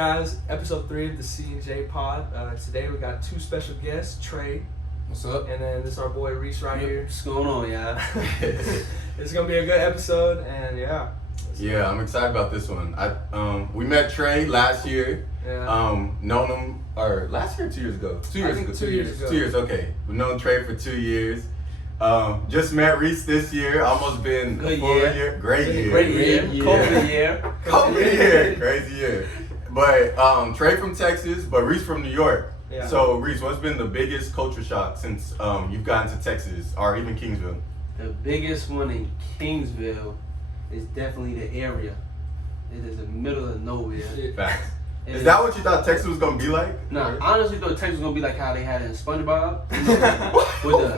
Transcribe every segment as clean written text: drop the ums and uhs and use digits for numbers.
guys? Episode 3 of the C&J Pod. Today we got two special guests, Trey. What's up? And then this is our boy Reese right here. What's going on, y'all? It's going to be a good episode, and yeah. Yeah, I'm excited about this one. We met Trey last year. Yeah. Known him, or last year or 2 years ago? 2 years ago. 2 years ago. 2 years, okay. We've known Trey for 2 years. Just met Reese this year. Almost been Good a full year. year. Great year. Great year. Yeah. COVID year. COVID year. Crazy year. But Trey from Texas, but Reese from New York. Yeah. So Reese, what's been the biggest culture shock since you've gotten to Texas or even Kingsville? The biggest one in Kingsville is definitely the area. It is the middle of nowhere. Facts. Is that what you thought Texas was gonna be like? Nah, honestly thought Texas was gonna be like how they had it in SpongeBob. You know, with the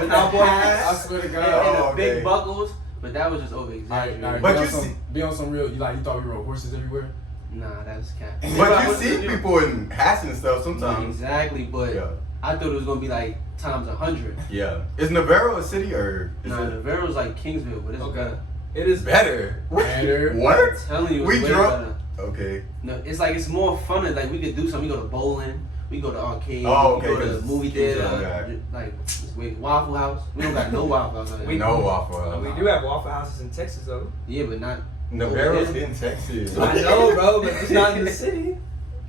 With cowboy I hats swear to and, God. and the big buckles. But that was just over exaggerated. Alright, But be on some real. You thought we rode horses everywhere? Nah, that's cat. But you see people in hats and stuff sometimes. Exactly, but Yeah. I thought it was gonna be like times 100. Yeah. Is Navarro a city or is Nah, it Navarro's like Kingsville, but it's Okay. better. It is better? Better. What? I'm telling you, it's We way drove. better. Okay. No, it's like it's more fun. Like we could do something. We go to bowling. We go to arcade. Oh, We okay, go to the 'cause movie kids theater. don't got- Like Waffle House. We don't got no Waffle House. Out We here. know Waffle House. We do have Waffle Houses in Texas, though. Yeah, but not. Navarro's over there. in Texas. I know, bro, but it's not in the city.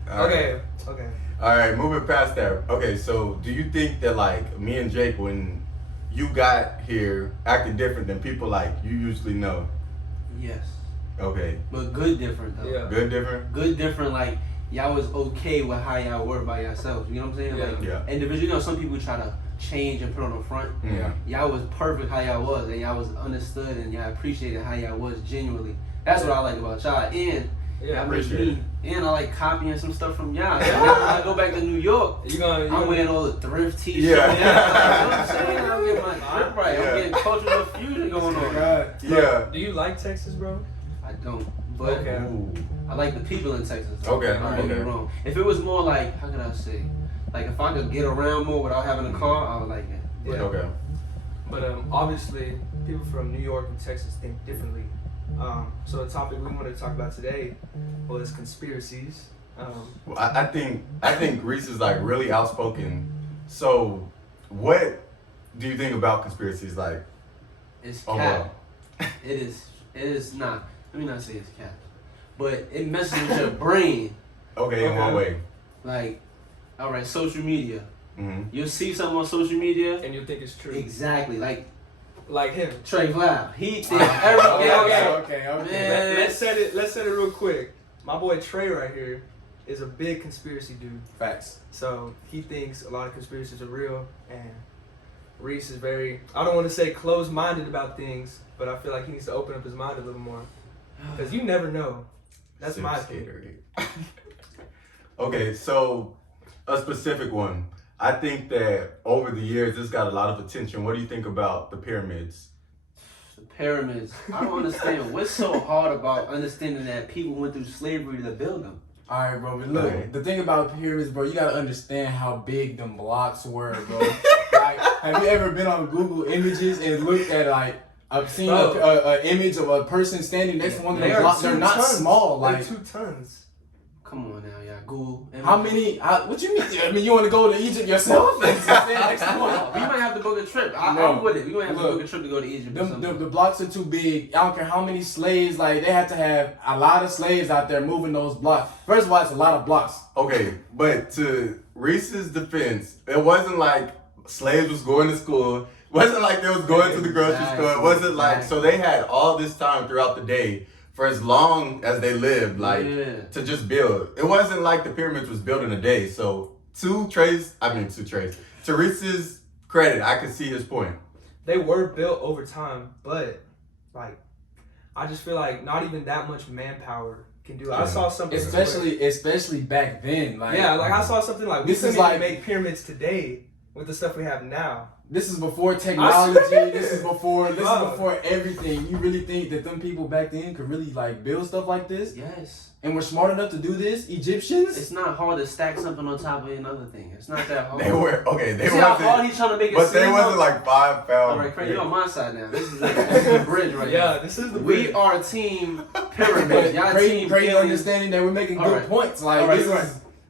All right. Okay. All right, moving past that. Okay, so do you think that like me and Jake, when you got here, acted different than people like you usually know? Yes, Okay. but good different though. Yeah. Good different? Good different. Like y'all was okay with how y'all were by yourselves. You know what I'm saying? Yeah. Like Yeah. individually, you know, some people try to change and put on the front. Yeah. Y'all was perfect how y'all was, and y'all was understood, and y'all appreciated how y'all was genuinely. That's what I like about y'all. And Yeah, I make appreciate me, and I like copying some stuff from y'all. So now when I go back to New York, I'm wearing all the thrift t-shirts. Yeah. You know what I'm saying? I'm getting my drip right. Yeah. I'm getting cultural fusion going on. Yeah. Do you like Texas, bro? I don't, but Okay. Ooh. I like the people in Texas. Though. Okay, Don't get me okay. wrong. If it was more like, how can I say? Like if I could get around more without having a car, I would like it. Yeah. Okay. But obviously, people from New York and Texas think differently. So the topic we wanted to talk about today was conspiracies. Well, I think Reese is like really outspoken. So, what do you think about conspiracies? Like, It's overall? cap. It is not. Let me not say it's cap, but it messes with your brain. Okay, in one way. Like, all right, social media. Mm-hmm. You'll see something on social media. And you think it's true. Exactly. Like him. Trey Vlad. He thinks everything. Okay. Man. Let's set it real quick. My boy Trey right here is a big conspiracy dude. Facts. So he thinks a lot of conspiracies are real, and Reese is very, I don't want to say closed-minded about things, but I feel like he needs to open up his mind a little more. Because you never know. That's my opinion. Okay, so a specific one. I think that over the years, this got a lot of attention. What do you think about the pyramids? The pyramids. I don't understand. What's so hard about understanding that people went through slavery to build them? Alright, bro, but look, Okay. the thing about pyramids, bro, you gotta understand how big them blocks were, bro. Like, have you ever been on Google Images and looked at, like, I've seen an image of a person standing next to one of They those are blocks. They're 2 not tons. small. They're Like, 2 tons. Come on now, y'all. Google. how many? What you mean? I mean, you want to go to Egypt yourself and stand next to one? We might have to book a trip. No. I'm with it. We might have to Look, book a trip to go to Egypt. or something. The blocks are too big. I don't care how many slaves. Like, they had to have a lot of slaves out there moving those blocks. First of all, it's a lot of blocks. Okay, but to Reese's defense, it wasn't like slaves was going to school. It wasn't like they was going to the grocery store. It wasn't like, so they had all this time throughout the day for as long as they lived, like, to just build. It wasn't like the pyramids was built in a day. So to Reese's credit, I could see his point. They were built over time, but, like, I just feel like not even that much manpower can do it. I saw something. Especially back then. Like, Yeah, like I saw something like, we This couldn't is even like- make pyramids today. with the stuff we have now. This is before technology. This is before everything. You really think that them people back then could really like build stuff like this? Yes. And we're smart enough to do this? Egyptians? It's not hard to stack something on top of another thing. It's not that hard. They were okay. They See how hard wasn't. he's trying to make it But seem? they wasn't like 5 pounds. All right, Craig, you're on my side now. This is the bridge right Yeah, here. this is the We bridge. are team pyramid. Y'all team Great aliens. understanding that we're making All good right. points. Like All right, this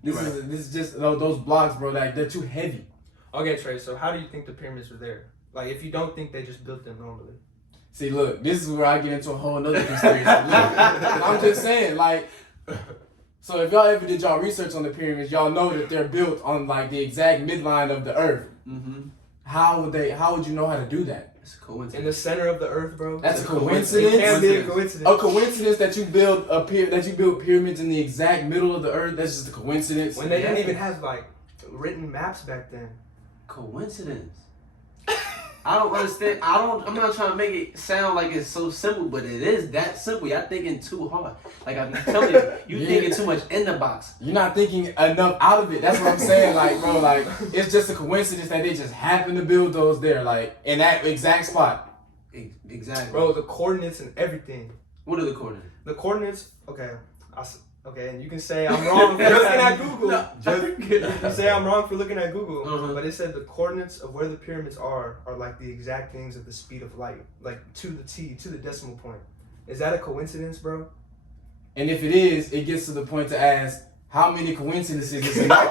you're is just those blocks, bro. Like they're too heavy. Okay, Trey. So how do you think the pyramids were there? Like, if you don't think they just built them normally. See, look, this is where I get into a whole nother conspiracy. I'm just saying, like, so if y'all ever did y'all research on the pyramids, y'all know that they're built on like the exact midline of the earth. Mm-hmm. How would you know how to do that? It's a coincidence. In the center of the earth, bro. That's a It coincidence. can't be a coincidence. A coincidence that you build pyramids in the exact middle of the earth. That's just a coincidence. When they didn't even have like written maps back then. Coincidence. I don't understand. I'm not trying to make it sound like it's so simple, but it is that simple. Y'all thinking too hard. Like I'm telling you, Yeah. thinking too much in the box. You're not thinking enough out of it. That's what I'm saying. Like, bro, like it's just a coincidence that they just happen to build those there, like in that exact spot. Exactly. Bro, the coordinates and everything. What are the coordinates? The coordinates, okay. Okay, and you can say I'm wrong for looking at Google. You can say I'm wrong for looking at Google, Uh-huh. but it said the coordinates of where the pyramids are like the exact things of the speed of light, like to the T, to the decimal point. Is that a coincidence, bro? And if it is, it gets to the point to ask, how many coincidences is enough?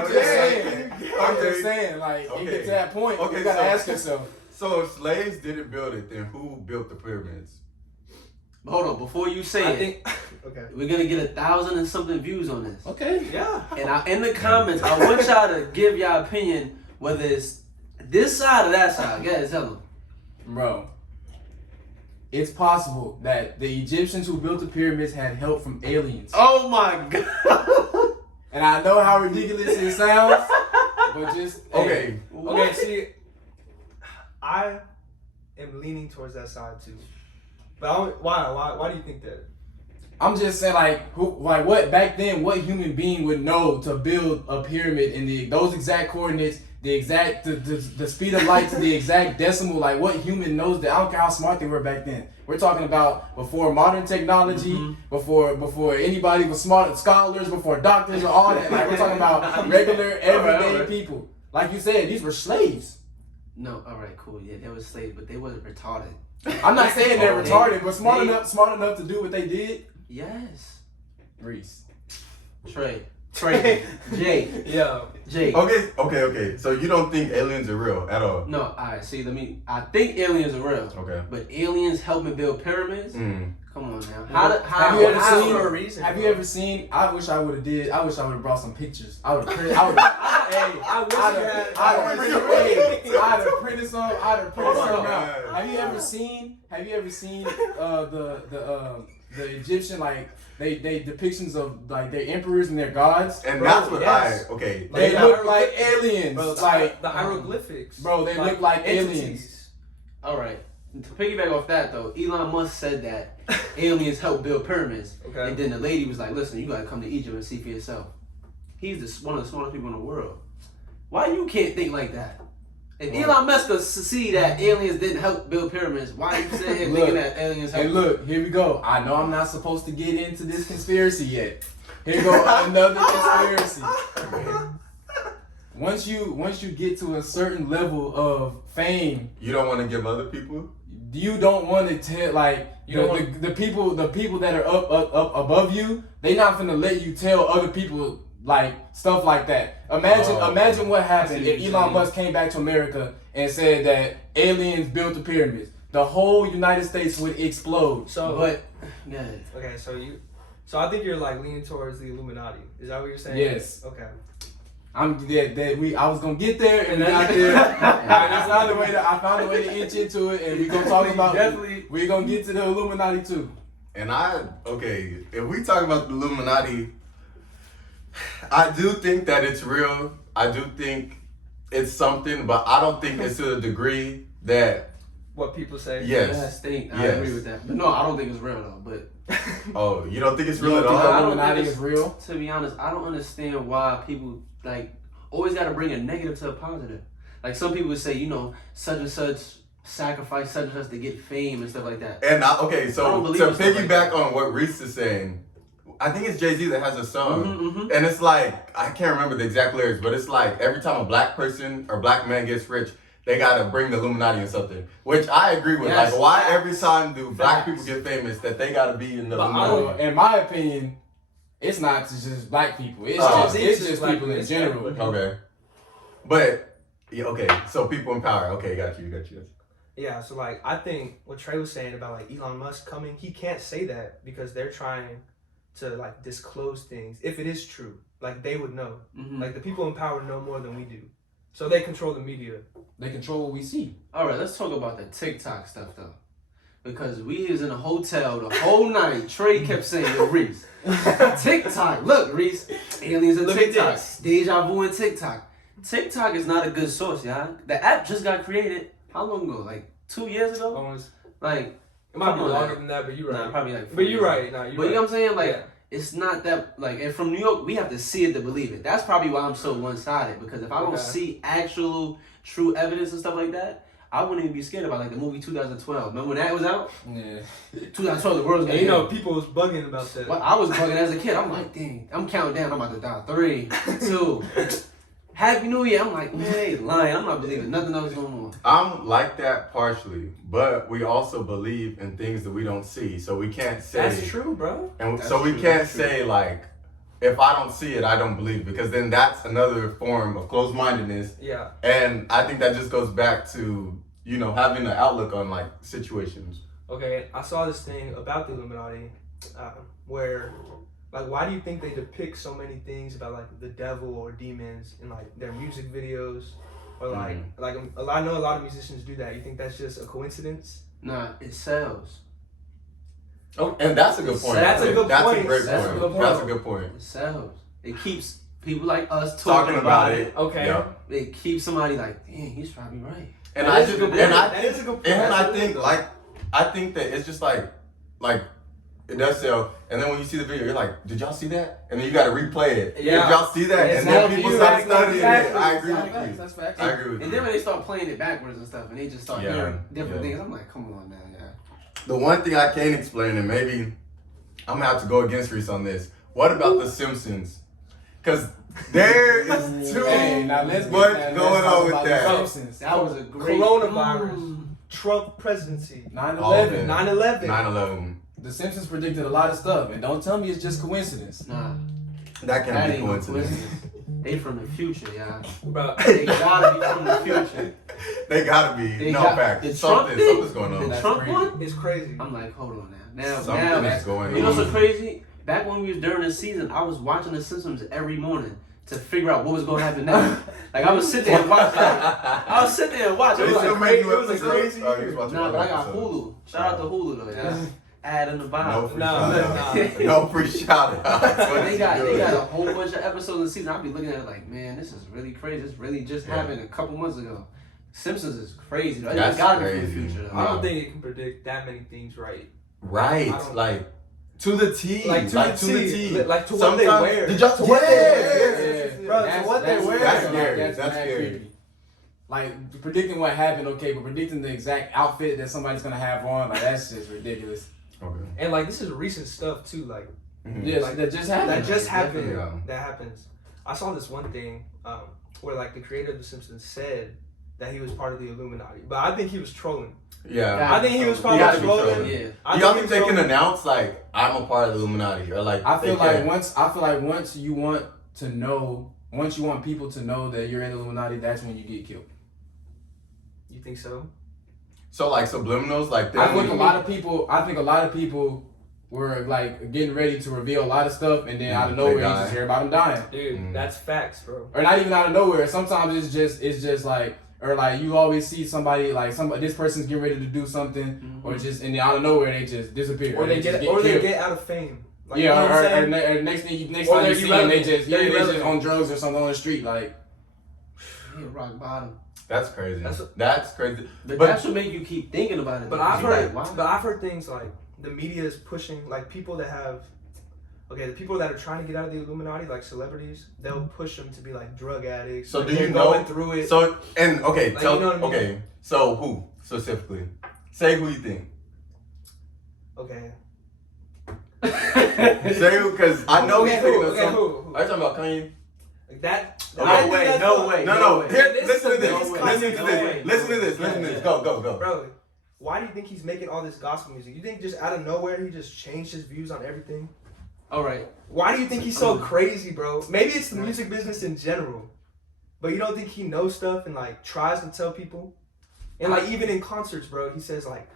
I'm just saying, like, you get to that point, Okay, you gotta so- ask yourself. So if slaves didn't build it, then who built the pyramids? But hold on, before you say I it, think. Okay. we're gonna get 1,000 and something views on this. Okay. Yeah. And in the comments, I want y'all to give y'all opinion whether it's this side or that side. Go ahead, tell them. Bro, it's possible that the Egyptians who built the pyramids had help from aliens. Oh my god. And I know how ridiculous it sounds, but just, Okay. Okay, see, I am leaning towards that side too. But why do you think that? I'm just saying, like, what back then? What human being would know to build a pyramid in those exact coordinates, the speed of light to the exact decimal? Like, what human knows that? I don't care how smart they were back then. We're talking about before modern technology, before anybody was smart, scholars, before doctors, or all that. Like, we're talking about regular, everyday people. Like you said, these were slaves. No, alright, cool. Yeah, they were slaves, but they wasn't retarded. I'm not saying they're Oh, retarded, but smart enough to do what they did. Yes. Reese. Trey, Jay, Yeah. Jay. Okay. So you don't think aliens are real at all? No, alright, see, I think aliens are real. Okay. But aliens helping build pyramids? Mm. Come on now. Have you ever seen? for a reason, Have bro. you ever seen? I wish I would have brought some pictures. I would have printed. I wish you had- I'd have printed some. I'd have printed Oh my some out. God. Have you ever seen? The Egyptian, like they depictions of like their emperors and their gods? And Bro, that's what yes. okay. They Like, look like aliens. Bro, like the hieroglyphics. bro, they look like aliens. entities. Alright. To piggyback off that though, Elon Musk said that aliens help build pyramids. Okay. And then the lady was like, listen, you gotta come to Egypt and see for yourself. He's one of the smartest people in the world. Why you can't think like that? If Elon Musk could see that aliens didn't help build pyramids, why are you sitting here thinking that aliens help? And look, here we go. I know I'm not supposed to get into this conspiracy yet. Here go another conspiracy. Once you get to a certain level of fame, You don't want to give other people? you don't want to tell the people that are up above you. They not gonna let you tell other people like stuff like that. Imagine what happened if Elon Musk came back to America and said that aliens built the pyramids. The whole United States would explode. So, Yeah. okay, so I think you're like leaning towards the Illuminati. Is that what you're saying? Yes. Okay. I was gonna get there and we got there. I found a way to inch into it, and we gonna talk about Definitely. we gonna get to the Illuminati too. And if we talk about the Illuminati, I do think that it's real. I do think it's something, but I don't think it's to the degree that. What people say. Yes. I Yes. agree with that. But no, I don't think it's real though. But Oh, you don't think it's You real don't at think all? the I don't Illuminati think is real? to be honest, I don't understand why people like always got to bring a negative to a positive. Like some people would say, you know, such and such sacrifice such and such to get fame and stuff like that. And I so don't to believe in stuff like piggyback that. on what Reese is saying, I think it's Jay-Z that has a song. Mhm. And it's like, I can't remember the exact lyrics, but it's like every time a black person or black man gets rich, they gotta bring the Illuminati or something. Which I agree with. Yes. Like, why every time do black Facts. people get famous that they gotta be in the But Illuminati? In my opinion, it's not just black people. It's Oh. it's just Black people in people. general. Okay. But, yeah, okay, so people in power. Okay, got you. Yeah, so like I think what Trey was saying about like Elon Musk coming, he can't say that because they're trying to like disclose things. If it is true, like they would know. Mhm. Like the people in power know more than we do, so they control the media. They control what we see. All right, let's talk about the TikTok stuff though, because we was in a hotel the whole night. Trey kept saying, "Yo, Reese, TikTok. Look, Reese, aliens in Look at TikTok. this. Deja vu in TikTok. TikTok is not a good source, y'all. The app just got created. How long ago? Like 2 years ago? Almost. Like, It might be Come on, longer man. than that, but you're right. nah, probably like. 4 But you're years right. ago. Nah, you're But right. you know what I'm saying? Like, Yeah. it's not that like. And from New York, we have to see it to believe it. That's probably why I'm so one-sided. Because if I don't Okay. see actual, true evidence and stuff like that, I wouldn't even be scared about like the movie 2012. Remember when that was out? Yeah. 2012, the world's And gonna you know, end. people was bugging about that. Well, I was bugging as a kid. I'm like, dang, I'm counting down. I'm about to die. 3, 2. Happy New Year. I'm like, man, they lying. I'm not believing nothing else no more. I'm like that partially, but we also believe in things that we don't see. So we can't say. That's true, bro. And That's so we true, can't that's true. say like, if I don't see it, I don't believe, because then that's another form of closed-mindedness. Yeah. And I think that just goes back to, you know, having an outlook on like situations. Okay, I saw this thing about the Illuminati, where, like, why do you think they depict so many things about like the devil or demons in like their music videos, or like I know a lot of musicians do that. You think that's just a coincidence? Nah, it sells. Oh, and that's a good point. That's a good That's point. a great That's a point. good point. That's a good point. It sells. It keeps people like us Talking about it. Okay. Yeah. It keeps somebody like, dang, he's probably right. And That I is a just, good and point. I, That is a good point. and That's I a think good like, I think that it's just like it does sell. And then when you see the video, you're like, did y'all see that? And then you got to replay it. Yeah. Did y'all see that? And then Exactly. people start Exactly. studying it. I Exactly. agree with you. That's facts. I agree with And you. then when they start playing it backwards and stuff, and they just start Yeah, hearing different yeah. things, I'm like, come on, man, yeah. The one thing I can't explain, and maybe I'm gonna have to go against Reese on this. What about the Simpsons? Because there is too Hey, now let's get much let's going talk on with about that. The Simpsons. That was a great Coronavirus. Trump presidency. 9/11. 9/11. 9/11. The Simpsons predicted a lot of stuff, and don't tell me it's just coincidence. Nah, That that can't be ain't no coincidence. coincidence. They from the future, y'all. Bro. They gotta be from the future. They gotta be. They No got- fact. the Trump thing- Something's going on. The That's Trump crazy. one? It's crazy. I'm like, hold on now. Something Now, is going you know on. what's so crazy? Back when we was during the season, I was watching The Simpsons every morning to figure out what was going to happen next. Like I was sitting there and watching. I was sitting there and watching. It They was still like make it you was a episodes? crazy Oh, you was watching nah, one but I got episode. Hulu. Shout out to Hulu though, yeah. Add in the No bottom. free No, shout out. no. No free shout out. They got a whole bunch of episodes in the season. I'll be looking at it like, man, this is really crazy. This really just happened a couple months ago. Simpsons is crazy. Though. That's It gotta be from crazy. the future. Though. I don't think it can predict that many things right. I Right, don't- like to the T, Like to the T. Like to what they Sometimes- wear. Did y'all? To what they wear. Yes. Bro, to what they wear. That's scary. That's That's mad scary. creepy. Like predicting what happened, okay, but predicting the exact outfit that somebody's gonna have on, like that's just ridiculous. Okay. And like this is recent stuff too. Like Mhm. Yes, Like, that just happened. that just happened. Yeah. That happens. I saw this one thing where like the creator of The Simpsons said that he was part of the Illuminati, but I think he was trolling. Yeah. I think he was You probably gotta be trolling. trolling. Yeah. I Do y'all he think was they can trolling. announce like I'm a part of the Illuminati or like I feel they like can? once you want to know, once you want people to know that you're in the Illuminati, that's when you get killed. You think so? So like subliminals like I them. think a lot of people were like getting ready to reveal a lot of stuff, and then out of They nowhere you die. just hear about them dying, Dude, Mm. that's facts, bro. or not even out of nowhere. Sometimes it's just like, or like you always see somebody like this person's getting ready to do something, or just and then out of nowhere they just disappear, Or they just get or they killed. get out of fame. Like, you Yeah, know what I'm saying? or next Or time they're you see them, they irrelevant. just They're they just irrelevant. on drugs or something on the street, like. Yeah, rock bottom. That's crazy. That's- That's crazy. But, But- that should make you keep thinking about it. But though. I've You're heard, like, why? but I've heard things like the media is pushing like people that have okay, the people that are trying to get out of the Illuminati, like celebrities, they'll push them to be like drug addicts. So like, do you they're know? going through it? So and okay, Like, tell you know what I mean? okay. So who specifically? Say who you think. Okay. Say who, because I know he's thinking of some. who? Are you talking about Kanye? Like that? No I think way, that's no what- way. No. way. Here, This listen to is the this. biggest Listen to Kanye this. way. Listen to this. Listen to this. Go. Bro, why do you think he's making all this gospel music? You think just out of nowhere he just changed his views on everything? All right. Why do you think he's so crazy, bro? Maybe it's the music business in general, but you don't think he knows stuff and like tries to tell people? And like even in concerts, bro, he says like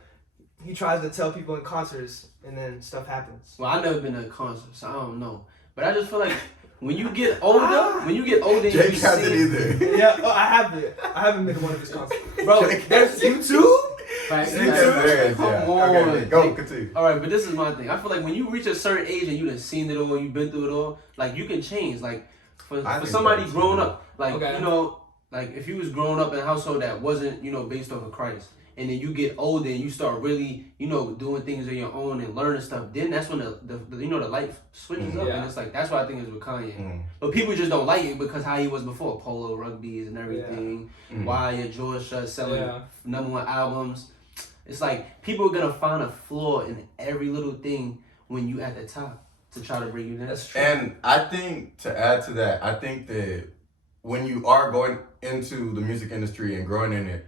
he tries to tell people in concerts and then stuff happens. Well, I've never been to a concert, so I don't know. But I just feel like when you get older, and you Jake see, hasn't either. Yeah, I haven't. I haven't been to one of his concerts, bro. Jake There's YouTube. Facts, You facts. too? There it is, Come yeah. on, Okay, go, Jake. continue. All right, but this is my thing. I feel like when you reach a certain age and you done seen it all, you've been through it all, like you can change. Like for I think somebody that's growing true. up, like Okay. you know, like if you was growing up in a household that wasn't, you know, based off of Christ, and then you get older and you start really, you know, doing things on your own and learning stuff, then that's when the you know the light switches up, Yeah. and it's like that's why I think it's with Kanye. Mm. But people just don't like it because how he was before, polo, rugbies, and everything. Mm. Wire, Georgia selling Yeah. #1 albums. It's like people are gonna find a flaw in every little thing when you at the top to try to bring you down. That's true. And I think to add to that, I think that when you are going into the music industry and growing in it,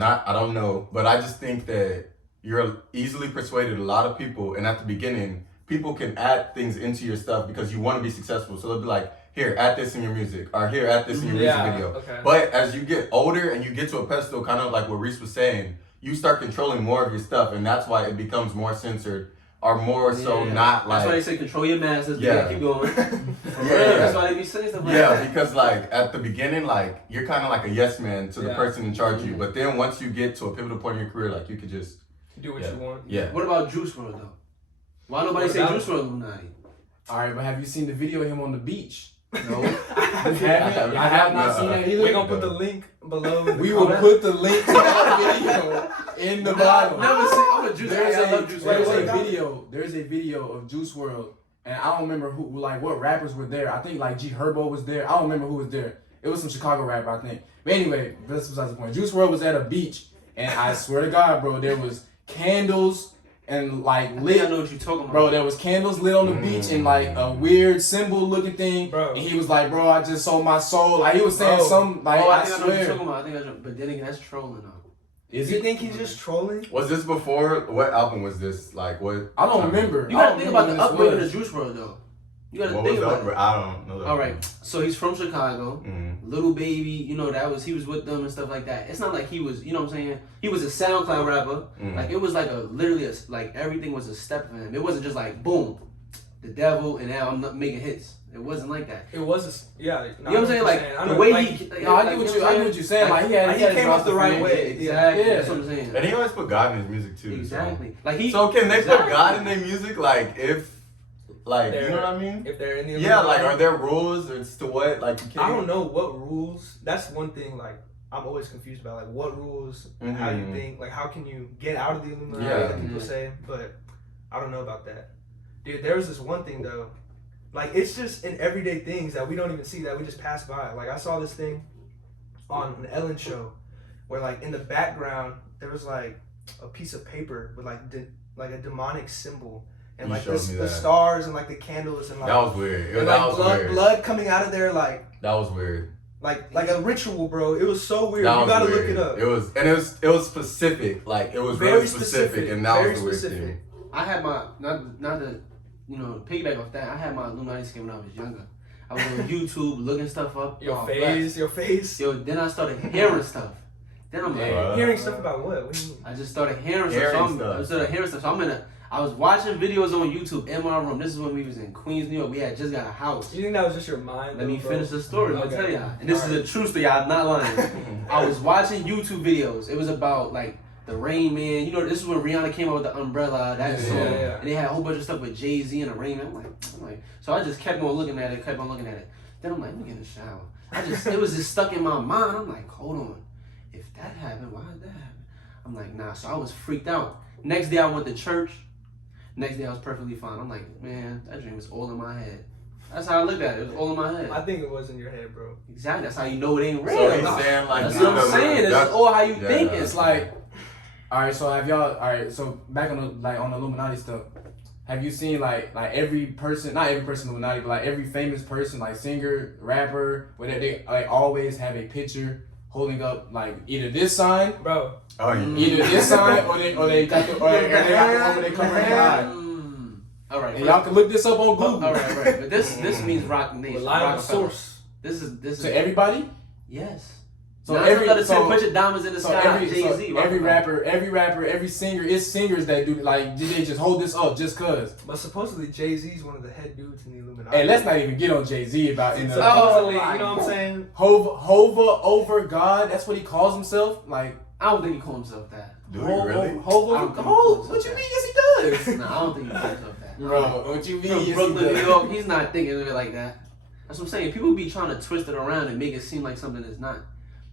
I don't know, but I just think that you're easily persuaded. A lot of people, and at the beginning, people can add things into your stuff because you want to be successful. So they'll be like, here, add this in your music, or here, add this in your music video. Okay. But as you get older and you get to a pedestal, kind of like what Reese was saying, you start controlling more of your stuff, and that's why it becomes more censored, or more so not like. That's why they say control your masses. Yeah. Yeah, keep going. Yeah. That's why they be saying stuff like Yeah, that. because like at the beginning, like you're kind of like a yes man to the Yeah. person in charge of you. But then once you get to a pivotal point in your career, like you could just Do what Yeah. you want. yeah. What about Juice WRLD though? Why nobody What say about Juice WRLD Illuminati? All right, but have you seen the video of him on the beach? No. Haven't? I have not seen that either. We're gonna put the link below. in the We will comment. put the link to that video in the bottom. Never seen. I'm a Juice. There's I love Juice there's WRLD. a video. There's a video of Juice WRLD, and I don't remember who, like, what rappers were there. I think like G Herbo was there. I don't remember who was there. It was some Chicago rapper, I think. But anyway, that's besides the point. Juice WRLD was at a beach, and I swear to God, bro, there was candles and like I think I lit. know what you're talking about. Bro, there was candles lit on the beach and like a weird symbol looking thing. Bro. And he was like, bro, I just sold my soul. Like he was saying Bro. some like Oh, I I think I know what you're swear. talking about. I think that's, but then again, that's trolling though. Is You it? think he's just trolling? Was this before? What album was this? Like what? I don't time? remember. You I gotta don't think about the remember when upbringing this of Juice WRLD though. You gotta What think was about that? it. I don't know. That. All right, so he's from Chicago. Mm-hmm. Little Baby, you know, he was with them and stuff like that. It's not like he was, you know what I'm saying? He was a SoundCloud rapper. Mm. Like it was like like everything was a step for him. It wasn't just like boom, the devil and now I'm not making hits. It wasn't like that. It was yeah. You know what I'm saying? Like the way he, No, I get what you're saying. Like he had, Like, he he had came up the right way. Exactly. Yeah. That's what I'm saying. And he always put God in his music too. Exactly. Like he. So can they put Exactly. God in their music? Like if, like you They're- know what I mean? If they're in the Yeah, like Illuminati. are there rules as to what? Like you can't. I don't know what rules. That's one thing. Like I'm always confused about. Like what rules? And how you Mhm. think? Like how can you get out of the Illuminati? Yeah. That people Yeah. say, but I don't know about that. Dude, there was this one thing though. Like it's just in everyday things that we don't even see that we just pass by. Like I saw this thing on an Ellen show where like in the background there was like a piece of paper with like a demonic symbol and You like showed the me that. stars and like the candles and like That was weird. and, That like was weird. blood coming out of there like That was weird. like a ritual, bro. It was so weird. That You was gotta weird. look it up. It was specific. Like it was Very really specific, and that very was the weird specific. thing. I had my not to piggyback off that. I had my Illuminati skin when I was younger. I was on YouTube looking stuff up. Your all face, your face. Yo, then I started hearing stuff. Then I'm like, Yeah. Hearing stuff about what? What do you mean? I just started hearing Hearing stuff. So stuff. I started hearing stuff. So I was watching videos on YouTube in my room. This is when we was in Queens, New York. We had just got a house. Do you think that was just your mind? Let me bro? finish the story. I'll Okay. tell y'all. And this is Alright. a true story. I'm not lying. I was watching YouTube videos. It was about like the Rain Man. You know, this is when Rihanna came out with the Umbrella, that Yeah, song. yeah. And they had a whole bunch of stuff with Jay-Z and the Rain Man. I'm like, so I just kept on looking at it, Then I'm like, let me get in the shower. It was just stuck in my mind. I'm like, hold on. If that happened, why did that happen? I'm like, nah. So I was freaked out. Next day I went to church. Next day I was perfectly fine. I'm like, man, that dream was all in my head. That's how I looked at it. It was all in my head. I think it was in your head, bro. Exactly. That's how you know it ain't real. So he's saying like That's what I'm saying. It's all how you think. It's like, all right. So have y'all? All right. So back on the on the Illuminati stuff. Have you seen like every person? Not every person in Illuminati, but like every famous person, like singer, rapper, where they like always have a picture holding up like either this sign, Bro. Oh, yeah. either this sign, or they got the they got the one where they cover their eye. All right, And y'all can look this up on Google. All right. But this means Roc Nation. Rely on the Rockefeller. source. This is To everybody. yes. So So every every put your diamonds in the sky. Jay-Z. every rapper, every singer, it's singers that do like they just hold this up just cause. But supposedly Jay-Z's one of the head dudes in the Illuminati. Hey, let's not even get on Jay-Z about in the Supposedly, Oh, you know what I'm saying? Hova over God. That's what he calls himself. Like I don't think he calls himself that. Do you really? Hova I over don't think he God. calls What you himself mean? Yes, he does. No, I don't think he calls himself that. Bro, what you mean? From Yes, he Brooklyn, does. New York, he's not thinking of it like that. That's what I'm saying. People be trying to twist it around and make it seem like something that's not.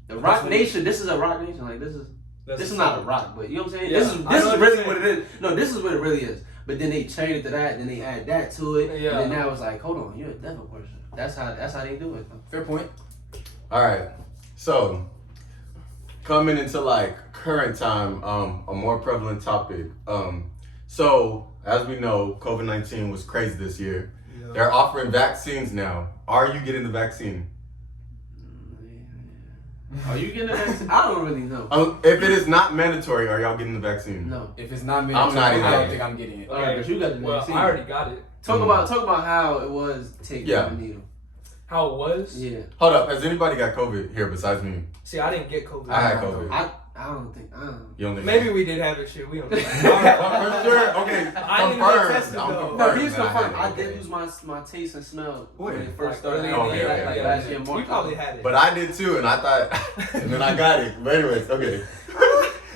The Roc Nation, this is a Roc Nation. Like this is not a rock, but you know what I'm saying? Yeah, This is I know what really you're what it is. No, this is what it really is. But then they change it to that, then they add that to it, Yeah. and then now it's like, hold on, you're a devil person. That's how they do it. Though. Fair point. All right. So coming into like current time, a more prevalent topic. So as we know, COVID-19 was crazy this year. Yeah. They're offering vaccines now. Are you getting the vaccine? Are you getting a vaccine? I don't really know. If it is not mandatory, are y'all getting the vaccine? No. If it's not I'm mandatory, not either. I don't think I'm getting it. Okay, but you got the Well, vaccine. I already got it. Talk about how it was taking Yeah. the needle. How it was? Yeah. Hold up. Has anybody got COVID here besides me? See, I didn't get COVID. I had COVID. I don't think. You don't think Maybe we did have it. Shit, we don't know. For sure. Okay. I didn't get Confirmed. tested, I'm though. confirmed No, he was that I had confirmed. it. I Okay. did lose my taste and smell When? when it Like, first started. early in Oh, the okay, year, okay, like okay. last year, March. We probably had it. But I did too, and I thought, and then I got it. But anyways, okay.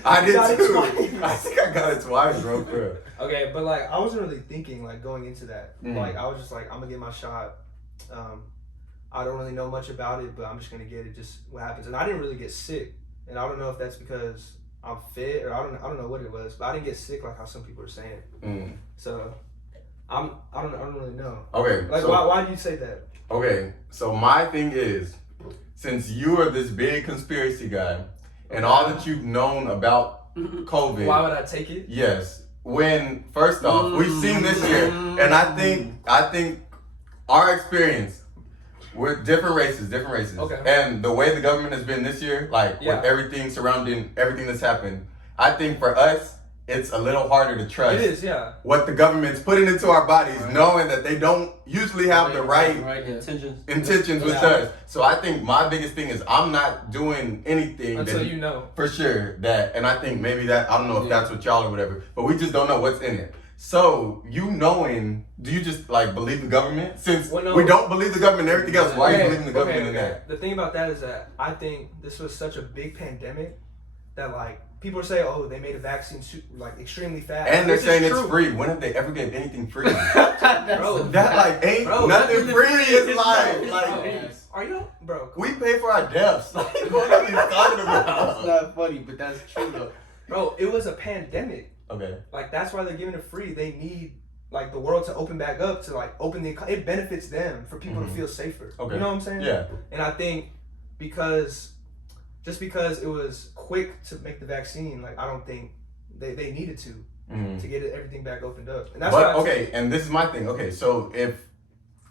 I got did it too. twice. I think I got it twice, bro. For real. Okay, but like I wasn't really thinking like going into that. Mm. Like I was just like I'm gonna get my shot. I don't really know much about it, but I'm just gonna get it. Just what happens, and I didn't really get sick, and I don't know if that's because I'm fit or I don't know what it was, but I didn't get sick like how some people are saying. Mm. So I don't really know. Okay. Like so, why do you say that? Okay. So my thing is, since you are this big conspiracy guy, and all that you've known about COVID. Why would I take it? Yes. When first off, we've seen this year, and I think our experience with different races. Okay. And the way the government has been this year, like Yeah. with everything surrounding everything that's happened, I think for us, it's a little harder to trust It is, yeah. what the government's putting into our bodies, knowing that they don't usually have the right intentions with Yeah. us. So I think my biggest thing is I'm not doing anything Until that you know. for sure that, and I think maybe that, I don't know if that's what y'all or whatever, but we just don't know what's in it. So you knowing, do you just like believe the government? Since Well, no. we don't believe the government and everything else, why are you Okay, believing the government in that? The thing about that is that I think this was such a big pandemic that like people say, oh, they made a vaccine like extremely fast. And they're Which is saying it's true. free. When have they ever gave anything free? Bro, That like ain't Bro, nothing nothing free free. in life. It's Like not. are you, bro? we pay for our deaths. Like what are you talking That's about? not funny, but that's true though. Bro, it was a pandemic. Okay. Like that's why they're giving it free. They need like the world to open back up to like open the. It benefits them for people to feel safer. Okay. You know what I'm saying? Yeah. And I think because it was quick to make the vaccine, like I don't think they needed to get everything back opened up. And that's But why okay, and this is my thing. Okay, so if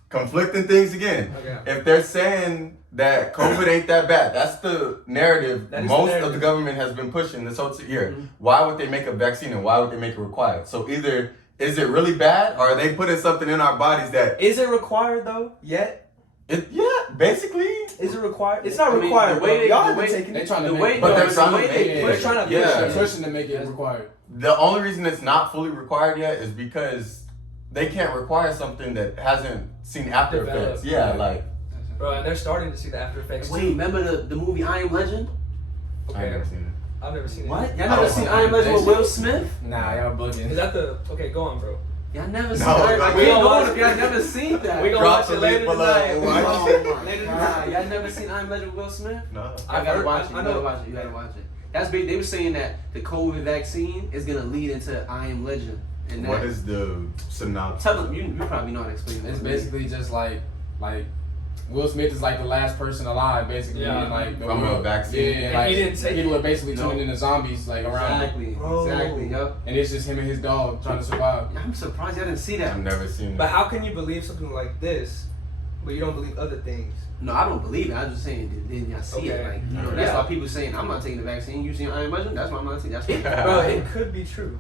conflicting things again, Okay. if they're saying that COVID ain't that bad, that's the narrative That is most the narrative. of the government has been pushing this whole year. Why would they make a vaccine and why would they make it required? So either is it really bad or are they putting something in our bodies that Is it required though? Yet? basically. Is it required? It's not I mean, required. the way bro. they- Y'all the have been way- taking They it. trying to The make way- But they're the trying to way make they it. push- They're trying to Yeah. push They're it. pushing to make it required. The only reason it's not fully required yet is because they can't require something that hasn't seen after Developed. effects. Yeah, like Bro, and they're starting to see the after effects Wait, too. remember the movie I Am Legend? I ain't never seen it. I've never seen it. What? Y'all I never don't seen know. I Am Legend with Will Smith? Nah, y'all Is bugging. that the okay? Go on, bro. Y'all never seen No, I Am like, Legend. we We gonna don't watch know if it. y'all never seen that. We gonna Drop watch the it later link below tonight. and We watch gonna- it. later Nah, tonight. y'all never seen I Am Legend with Will Smith? No. I gotta heard- watch it. I You know. gotta watch it. You gotta watch it. That's big. They were saying that the COVID vaccine is gonna lead into I Am Legend. And What that, is the synopsis? tell them you probably know how to explain it. It's basically just like Will Smith is like the last person alive, basically, Yeah. in like the From a world. vaccine. Yeah, And like he didn't take people it. are basically No. turning into zombies like around, him. Exactly. Yup. and it's just him and his dog trying to survive. I'm surprised I didn't see that. I've never seen But it. how can you believe something like this, but you don't believe other things? No, I don't believe it. I'm just saying, didn't y'all see it? Okay. Like, you know, Okay. that's Yeah. why people saying I'm not taking the vaccine. You seen Iron Muslim? That's why I'm not taking. That's why. Bro, it could be true.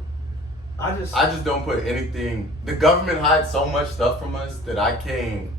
I just don't put anything. The government hides so much stuff from us that I can't.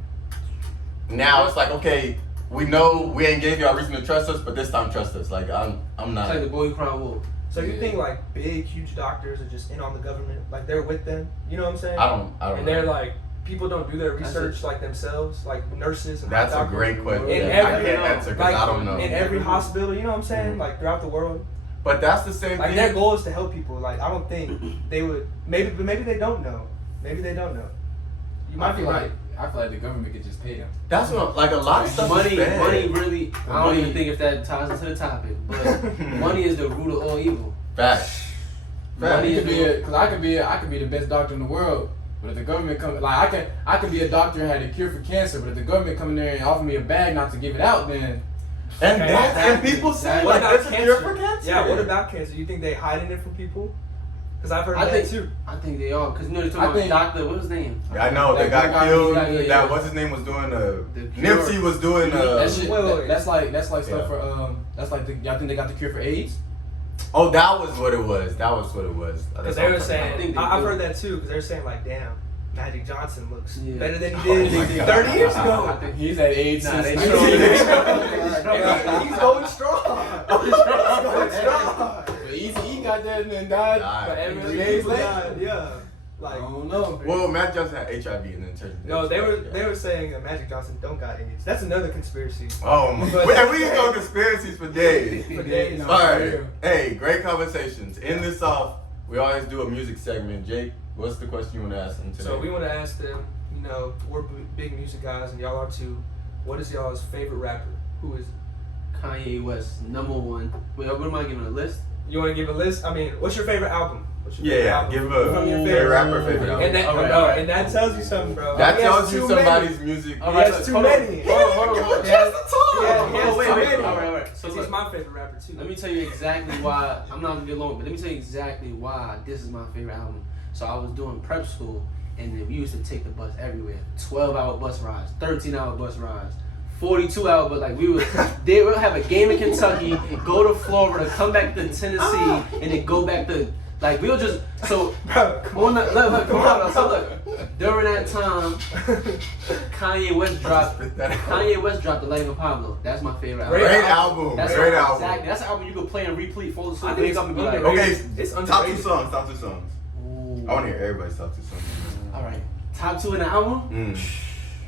Now it's like, okay, we know we ain't gave y'all reason to trust us, but this time trust us. Like I'm It's not. like the boy who cried wolf. So you Yeah. think like big, huge doctors are just in on the government, like they're with them? You know what I'm saying? I don't And know. they're like, people don't do their That's research like themselves, like nurses and That's a doctors. great question. In I every- can't answer because like, I don't know. In every hospital, you know what I'm saying? Mhm. Like throughout the world, But that's the same like thing. their goal is to help people. Like I don't think they would. Maybe, but maybe they don't know. Maybe they don't know. You might I be feel right. like the government could just pay them. That's what, like, a lot of stuff Money, is bad. money really. I don't Money- even think if that ties into the topic, but money is the root of all evil. Facts. Money It is could be because I could be the best doctor in the world, but if the government come, like I could be a doctor and had a cure for cancer, but if the government come in there and offer me a bag not to give it out, then And Okay. that's, and people say, What like, about there's a cure cancer? for cancer. Yeah. What about cancer? You think they hiding it from people? Because I've heard I that think too. I think they are because you know they're I talking think- about Doctor. What was his name? I know, they That got guy- killed. yeah. That, what's his name was doing The cure. Nipsey was doing that shit. wait. That's like stuff Yeah. for that's like y'all think they got the cure for AIDS? Oh, that was what it was. That was what it was. Because That's they what were I'm talking saying, I think they I've do. heard that too. Because they're saying like, damn, Magic Johnson looks Yeah. better than he Oh did my God. 30 years I ago. think He's had AIDS Nah, since they 1980s. strong. He's going strong. He's going strong. But Easy got that and then died. Died. But Three every days days later. later, yeah. I Like, don't know. Well, Matt Johnson had HIV and then turned. no, they were saying that Magic Johnson don't got AIDS. That's another conspiracy. Oh my! But- We can go conspiracies for days. For days. No, All for right. real. Hey, great conversations. End this off. We always do a music segment. Jake, what's the question you want to ask them today? So we want to ask them, you know, we're big music guys and y'all are too. What is y'all's favorite rapper? Who is it? Kanye West, #1. Wait, what am I giving a list? You want to give a list? I mean, what's your favorite album? What's your Yeah, favorite yeah. album Give from a your favorite rapper, favorite album. And that, All right, no, all right. and that tells you something, bro. That He has tells you too somebody's many. music. All He right, has too hold on. many. Hold on, hold on, hold on. He has- talk. Yeah, he has Oh, wait, too wait. many. All right. So So he's my favorite rapper too. let me tell you exactly why. I'm not gonna get long, but let me tell you exactly why this is my favorite album. So I was doing prep school, and then we used to take the bus everywhere. 12-hour bus rides, 13-hour bus rides, 42-hour. But like we would, they would have a game in Kentucky, go to Florida, come back to Tennessee, and then go back to like we'll just so. Bro, come On on. the, look, come on. So look, during that time, Kanye West dropped. Kanye West dropped The Legend of Pablo. That's my favorite album. Great album. That's Great an album. Exactly. That's an album you could play and replay, fall asleep, I think wake up and be like, it's Okay, It's top underrated. 2 songs. Top 2 songs. Ooh. I want to hear everybody's top 2 songs. All right, top 2 in the album.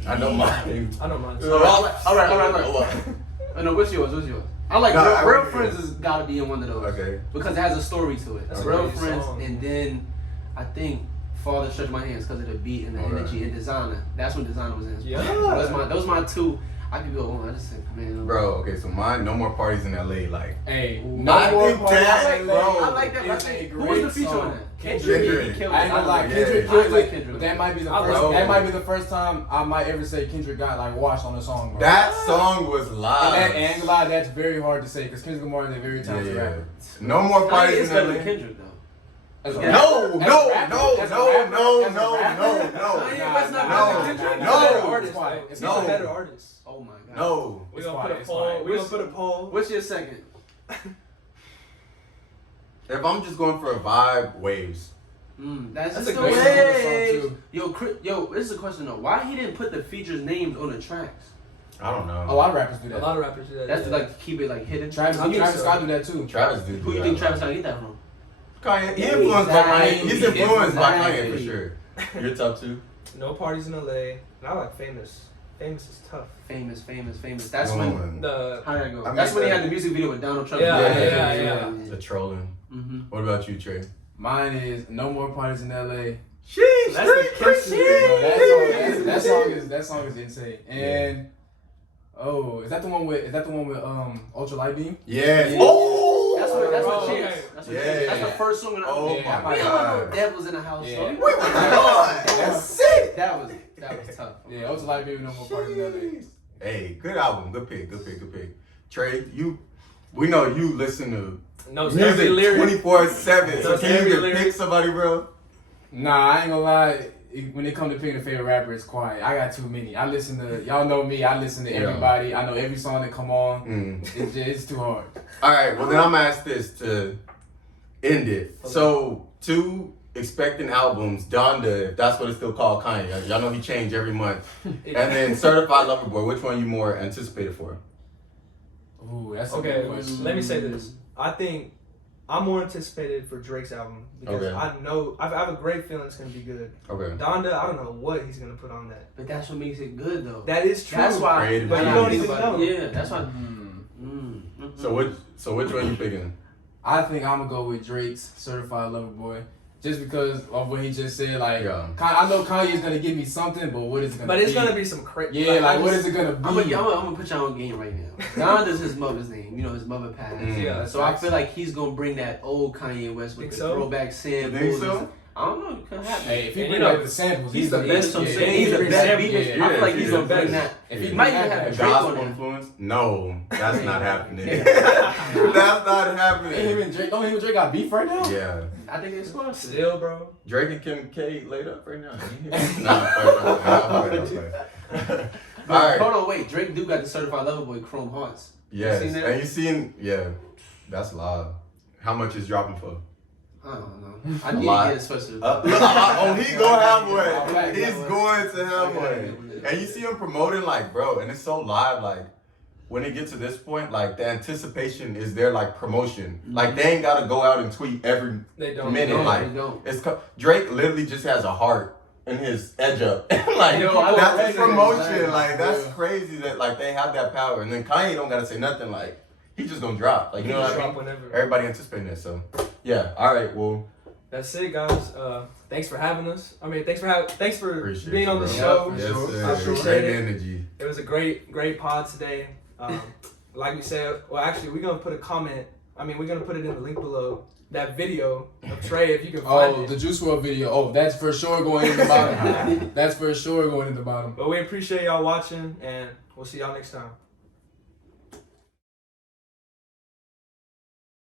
I know mine. I don't mind. All right. Oh, no, what's yours? I like No, I Real would- Friends has got to be in one of those. Okay. Because it has a story to it. That's a Real great Friends, song. and then I think Father Stretch My Hands because of the beat and the Alright. energy and Designer. That's when Designer was in. Yeah. Those my 2. I could go on. I just said, man. Bro, okay, so mine, No More Parties in LA. Like, Hey, Ooh. no I more think parties that, in bro, LA I like that. is I a think, who great was the feature song. on that? Kendrick. He killed I ain't gonna lie, it. Kendrick Yeah. I killed like it, Kendrick. but that might be the I first. love That might it. be the first time I might ever say Kendrick got like washed on a song, bro. that song was and live. that and lie, that's very hard to say because Kendrick Lamar is a very Yeah, talented yeah. rapper. No More Kanye Parties is in better LA. than Kendrick though. As a Yeah. rapper- No, as a no, rapper- no, as a no, rapper- no, as a no, rapper- no, Kanye no. West not No. better than Kendrick. No. He's a better artist. quiet. He's No. a better artist. Oh my god. No. We're It's gonna quiet, put a it's poll. quiet. We're gonna put a poll. What's your second? If I'm just going for a vibe, Waves. That's That's just a the great way. song, too. Yo, this is a question though. Why he didn't put the features names on the tracks? I don't know. A lot of rappers do A that. lot of rappers do that. That's yeah. to like keep it like hidden. Travis I think so. Scott do that too. Travis did. Who you think Travis Scott get that from? Kanye. He influenced by Kanye. Exactly. He's influenced by Kanye for Exactly. sure. Your top 2? No Parties in LA. And I like Famous. Famous is tough. Famous. That's when. The How did I go? I mean, That's when he that- had the music video with Donald Trump. Yeah. The trolling. Mm-hmm. What about you, Trey? Mine is No More Parties in LA. Sheesh, That's the Christian. Bro, that song is insane. And is that the one with Ultra Light Beam? Yes. Yeah. Oh, That's That's Oh, what okay. Chance. That's what Yeah. Chance. That's the first song. Oh We my Yeah. don't want no God. devils in the house. Yeah. So we- That's sick. That was tough. Yeah, Ultra Light Baby No More Part Another. Hey, good album. Good pick. Trey, we know you listen to No, music every lyric. 24/7. So Knows can you every even lyric. pick somebody, bro? Nah, I ain't gonna lie. When it comes to picking a favorite rapper, it's quiet. I got too many. I listen to, y'all know me, I listen to Yeah. everybody. I know every song that come on. It's too hard. All right, well then I'm gonna ask this to end it. Okay. So 2 expecting albums, Donda, if that's what it's still called, Kanye. Y'all know he changed every month. And then Certified Lover Boy, which one you more anticipated for? Ooh, that's a Okay, good question. let me say this. I think I'm more anticipated for Drake's album because Okay. I know I have a great feeling it's gonna be good. Okay. Donda, I don't know what he's gonna put on that. But that's what makes it good, though. That is true. That's why. Creative But you genius. don't even know. Yeah, that's why. So which one you picking? I think I'm gonna go with Drake's Certified Lover Boy. Just because of what he just said, like, Yeah. I know Kanye's gonna give me something, but what is it gonna But be? it's gonna be some crazy. Yeah, like, what is it gonna be? I'm gonna put y'all on game right now. Donda's his mother's name. You know, his mother passed. Yeah, So I feel like he's gonna bring that old Kanye West with Think the so? throwback samples. You think so? I don't know. It could happen. Hey, if he And bring you know, back the samples, he's the best, I'm saying. He's the He's best. the Beat best. I feel like he's gonna bring best. that. If He he might bring even back have A a Drake on gospel there. influence? No, that's not happening. Yeah. That's not Hey, him happening. and Drake, don't him and Drake got beef right now? Yeah. I think it's close. Still, bro. Drake and Kim K laid up right now. Nah, I'm playing. All right. Hold on, wait. Drake do got the Certified Lover Boy Chrome Hearts. Yes, You seen that? and you seen, yeah, that's live. How much is dropping for? I don't know. I A need lot. to get a special. He gonna have Black, one. He's black. going to have Okay. one. And you see him promoting, like, bro, and it's so live, like, when it gets to this point, like, the anticipation is their, like, promotion. Like, they ain't gotta go out and tweet every They don't. minute. No, Like, they don't. Drake literally just has a heart in his edge up. Like, Yo, I that's love his that. promotion. Like, that's Yeah. crazy that, like, they have that power. And then Kanye don't gotta say nothing. Like, he just gonna drop. Like, you know what I Drop mean? whenever. Everybody anticipating it. So, yeah. All right. Well, That's it, guys. Thanks for having us. I mean, thanks for appreciate being you, on the bro. show. Yes, sure. sir. I appreciate Great it. energy. It was a great pod today. Like we said, well, actually, we're gonna put a comment. I mean, we're gonna put it in the link below. That video of Trey, if you can find Oh, it. the Juice WRLD video. Oh, that's for sure going in the bottom. That's for sure going in the bottom. But we appreciate y'all watching, and we'll see y'all next time.